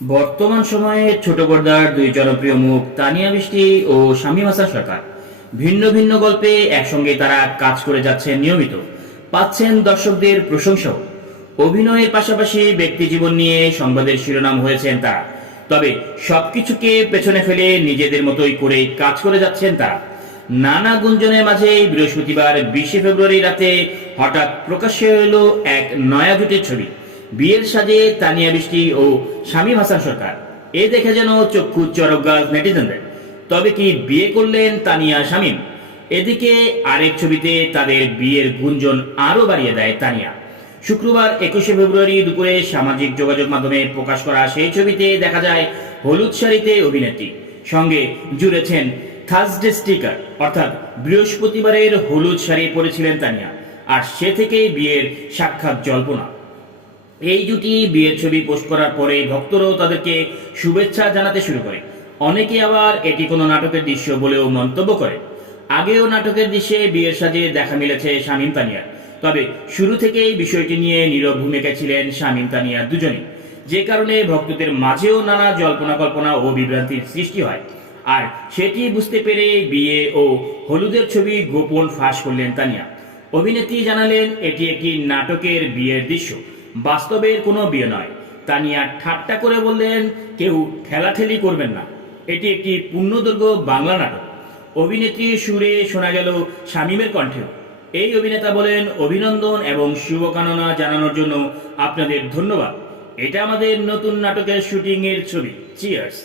বর্তমান সময়ে ছোট পর্দার দুই জনপ্রিয় মুখ তানিয়া বৃষ্টি ও শামীম হাসান সরকার। ভিন্ন ভিন্ন গল্পে একসঙ্গে তারা কাজ করে যাচ্ছেন নিয়মিত, পাচ্ছেন দর্শকদের প্রশংসাও। অভিনয়ের পাশাপাশি ব্যক্তিজীবন নিয়ে সংবাদের শিরোনাম হয়েছেন তারা। তবে সবকিছুকে পেছনে ফেলে নিজেদের মতোই করে কাজ করে যাচ্ছেন তারা। নানা গুঞ্জনের মাঝে বৃহস্পতিবার 20 ফেব্রুয়ারি রাতে হঠাৎ প্রকাশ্যে এলো এক নয়া জুটির ছবি। বিয়ের সাজে তানিয়া বৃষ্টি ও শামীম হাসান সরকার। এ দেখে যেন চক্ষু চরক গাছ নেটিজেনদের। তবে কি বিয়ে করলেন তানিয়া শামীম? এদিকে আরেক ছবিতে তাদের বিয়ের গুঞ্জন আরও বাড়িয়ে দেয় তানিয়া। শুক্রবার 21 ফেব্রুয়ারি দুপুরে সামাজিক যোগাযোগ মাধ্যমে প্রকাশ করা সেই ছবিতে দেখা যায় হলুদ শাড়িতে অভিনেত্রী, সঙ্গে জুড়েছেন থার্সডে স্টিকার, অর্থাৎ বৃহস্পতিবারের হলুদ শাড়ি পরেছিলেন তানিয়া। আর সে থেকেই বিয়ের সাক্ষাৎ জল্পনা। এই জুটি বিয়ের ছবি পোস্ট করার পরে ভক্তরাও তাদেরকে শুভেচ্ছা জানাতে শুরু করে। অনেকে আবার এটি কোনো নাটকের দৃশ্য বলেও মন্তব্য করে। আগেও নাটকের দৃশ্যে বিয়ের সাজে দেখা মিলেছে শামীম তানিয়ার। তবে শুরু থেকেই বিষয়টি নিয়ে নীরব ভূমিকায় ছিলেন শামীম তানিয়া দুজনেই, যে কারণে ভক্তদের মাঝেও নানা জল্পনা কল্পনা ও বিভ্রান্তির সৃষ্টি হয়। আর সেটি বুঝতে পেরে বিয়ে ও হলুদের ছবি গোপন ফাঁস করলেন তানিয়া। অভিনেত্রী জানালেন এটি একটি নাটকের বিয়ের দৃশ্য, বাস্তবের কোনো বিয়ে নয়। তানিয়া ঠাট্টা করে বললেন, কেউ ঠেলাঠেলি করবেন না, এটি একটি পূর্ণদৈর্ঘ্য বাংলা নাটক। অভিনেত্রীর সুরে শোনা গেল শামীমের কণ্ঠেও। এই অভিনেতা বলেন, অভিনন্দন এবং শুভকামনা জানানোর জন্য আপনাদের ধন্যবাদ। এটা আমাদের নতুন নাটকের শুটিং এর ছবি। চিয়ার্স।